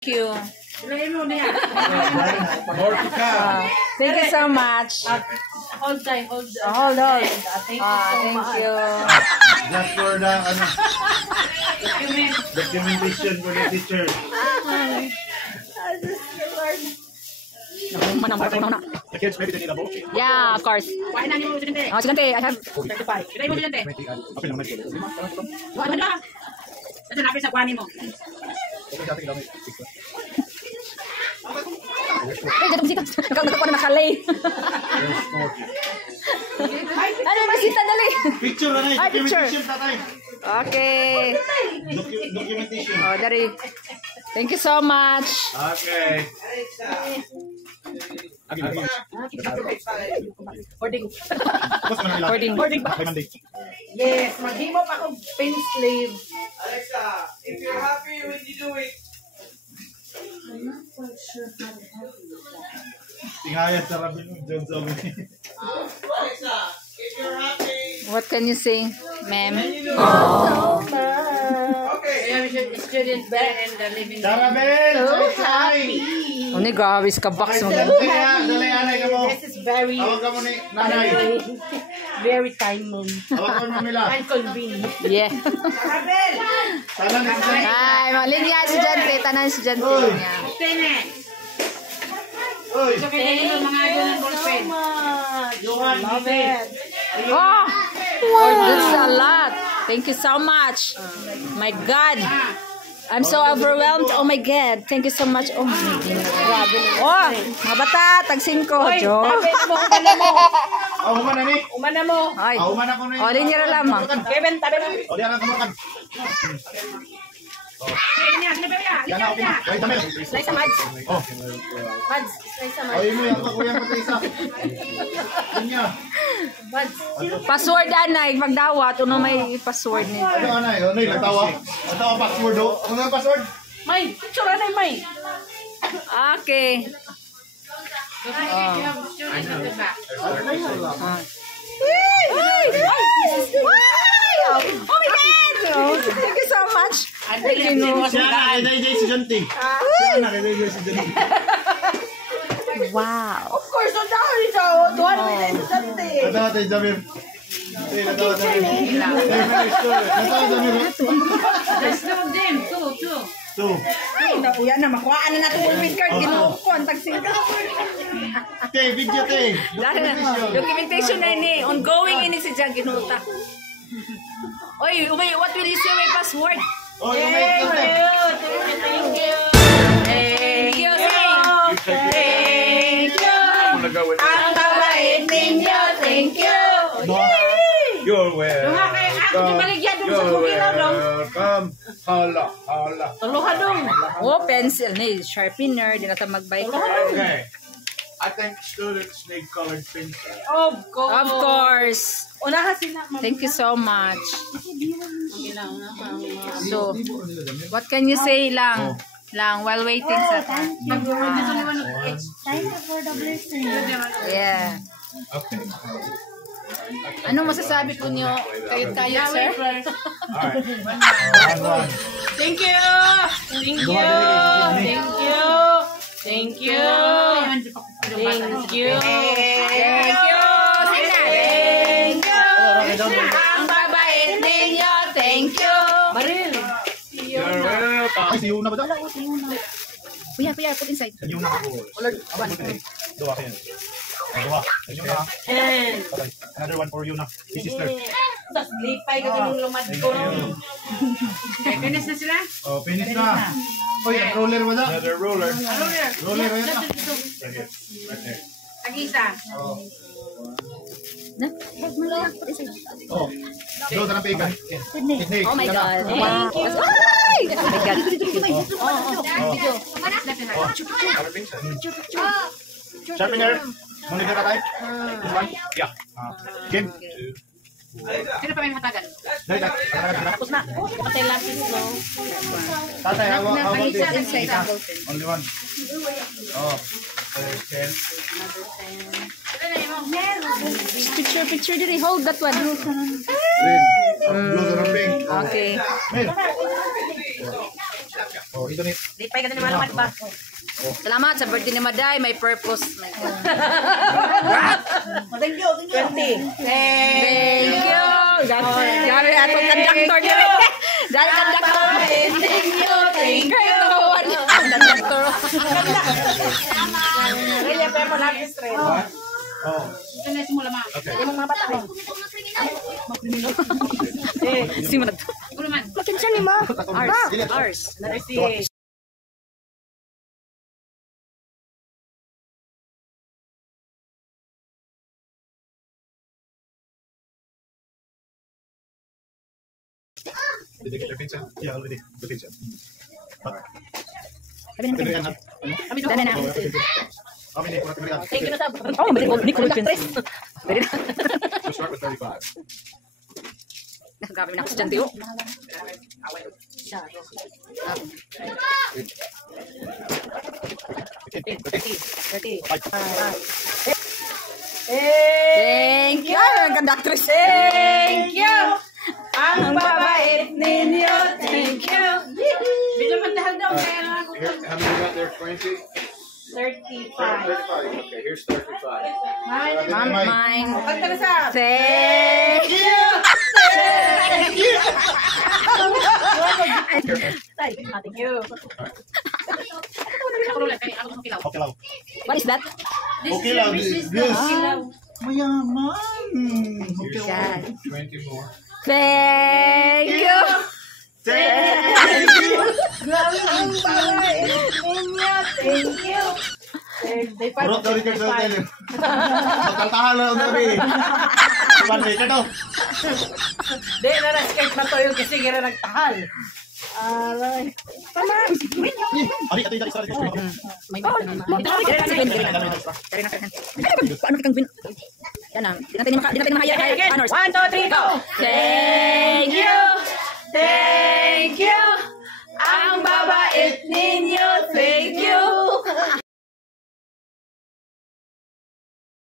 Thank you. Thank you so much. Hold on. Hold on. Thank you. Just for the documentation for the teacher. The kids maybe they need a book. Yeah, of course. Why not you today? Oh, sige, I have 35. Today mo today. Apa naman ito? Ano na? Ito na sa kuhanin mo. Ay, jatuh bisita. Nagkakuha na nakalay. Ano, bisita dali. Picture na Ay, picture. tatay. Okay. Documentation. Oh, dari. Thank you so much. Okay. Boarding. Yes, maghimo pa akong pin sleeve. Alexa, if you're happy when you do it. I'm not quite sure how to help you with that. Tingayat sa rabin ng John Zoe. Alexa, if you're happy. What can you say, ma'am? Okay. Student bed and the living room. Charabel! Uni, grabe ka box mo. Dali anay ka mo. This is very, Tawag ka mo ni nanay. very timely Tawag ka mo nila. and convenient. Yeah. Charabel! Sana na sa Ay, mga linya estudyante, tanan estudyante Uy. niya. Tenet! Oy! So, kaya nyo mga ganun ballpen. Johan, Love it. Oh, that's a lot. Thank you so much. My God. I'm so overwhelmed. Oh my God. Thank you so much. Oh my God. Grabe. Oh, mga bata, tagsin ko. Jo. Sabi mo, umana mo. Human na ni. Umana mo. Ay. Human ako na. O, linya na lamang. Kevin, tabi mo. O, di alang kamakan. Yan ako kuma. Ay, tamil. Slice sa Mads. Oh. Mads, slice sa Mads. Ay, mo yung kakuyang pati isa. Kanya. Mads. Password, anay. Magdawat. Ano may password niya? Ano anay? Ano yung nagtawa? Nagtawa password o? Ano yung password? May, picture na May. Okay. Oh my God! Oh, thank you so much. Thank you, no. Siya na, kay si Jonty. Siya na, kay si Jonty. Wow. Of course, on dahil siya. Tuhan mo yung estudyante. Natawa tayo, Jamir. Natawa Jamir. Natawa Jamir. There's two of them. Two. Two. Ay, nakuya na. Makuhaan na natin yung pin card. Ginukuan. Tagsin ka. Te, video te. Documentation na ini. Ongoing ini si Jan Ginuta. Oy, what will you say my password? Oh, yung may kante. Thank you. Thank you. Thank you. Ang kabait ninyo. Thank you. You're welcome. Ako maligyan dun sa bukilaw dong. Welcome. Hala. Tuluha dong. Oh, pencil ni. Sharpener. Di na tayo mag-bike. Okay. I think students need colored pencil. Of course. Of course. Unahan sila. Thank you so much. So, what can you say lang while waiting sa Thank you for the blessing. Yeah. Okay. Anong masasabi po niyo? Kayo, sir? Alright. One. Thank you. Thank you. Thank you. Thank you. Thank you. Thank you. Thank you. Ang babait ninyo. Thank you. Baril. You're welcome. Ay, siyo na ba daw? Kuya, put inside. Siyo na ako. Dua kayo. Dua. Siyo na. And Okay. Another one for you na. This is third. tapos lipay kasi mong lumad ko. Finish na sila? Oh, finish na. Oy, roller ba daw? Another roller. Roller yan na. Right here. Right there. Tag-isa. Oh. Put inside. Oh. Go na pikan. Technique. Oh my God. Wow. Ay! Oh my God. Sharpener. Monitor na tayo. This one. Yeah. Again. Sino pa may hatagan? Dahil na. Tapos na. Patay lapis, no? Tatay, how about Put this? inside ang ballpen. Only one. Oh. Okay. Picture diri. Hold that one. Green. Blue or pink. Okay. Mel. Oh, i-donate. Di pa ganun malumat ba? Salamat sa birthday ni Maday. May purpose. Thank you. 20. Thank you. Dari atong conductor dire. Dari conductor. Thank you. Conductor. Really, pa mo lang straight. Oh. Ito na simula ma. Okay. Yung mga bata ko. Simula to. Gulaman. Makinsa ni ma. Ours. Narsi. Did they get their pizza? Yeah, already. The pizza. Okay. Dami na. How many? Thank you na sa. Oh, may kulay pintres. Very na. We'll start with 35. Grabe na ako sa dyan, tiyo. Thank you. Ang conductress. Thank you. Ang babait ninyo. Thank you. Bilo man dahil daw kaya na ako. Here, how many got there? 20? 35. 35. Okay, here's 35. Mom, mine. Kanta na sa. Thank you. Thank you. Thank you. Okay lang. What is that? Okay lang. This. Mayaman. Okay Yan. 20 more. Thank you. Thank you. Thank you. Urot daw rin ka sa hotel. Pagkaltahan lang daw rin. Iban rin ka daw. Di na na-skate na to yung kasi gira nagtahal. Aray. Ari, ito yung isa rin. May bawal. Paano kitang win? Yan ang. Di natin makaya. 1, 2, 3, go! Thank